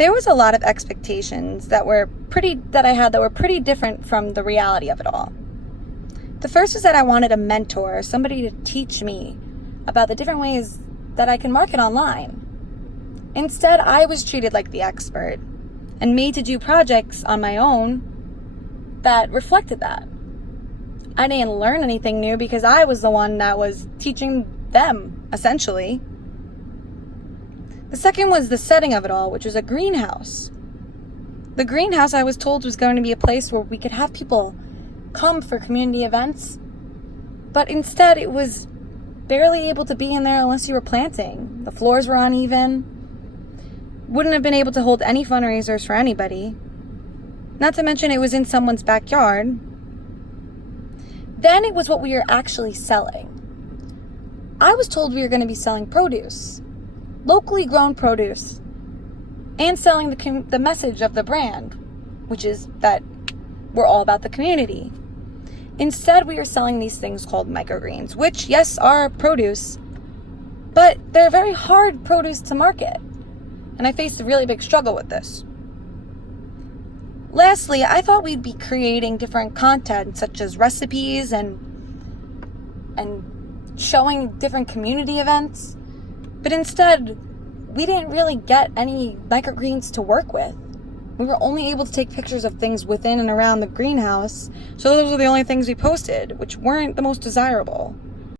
there was a lot of expectations that I had that were pretty different from the reality of it all. The first was that I wanted a mentor, somebody to teach me about the different ways that I can market online. Instead, I was treated like the expert and made to do projects on my own that reflected that. I didn't learn anything new because I was the one that was teaching them, essentially. The second was the setting of it all, which was a greenhouse. The greenhouse, I was told, was going to be a place where we could have people come for community events, but instead it was barely able to be in there unless you were planting. The floors were uneven, wouldn't have been able to hold any fundraisers for anybody, not to mention it was in someone's backyard. Then it was what we were actually selling. I was told we were going to be selling produce, locally grown produce, and selling the message of the brand, which is that we're all about the community. Instead, we are selling these things called microgreens, which, yes, are produce, but they're very hard produce to market. And I faced a really big struggle with this. Lastly, I thought we'd be creating different content, such as recipes and showing different community events. But instead, we didn't really get any microgreens to work with. We were only able to take pictures of things within and around the greenhouse, so those were the only things we posted, which weren't the most desirable.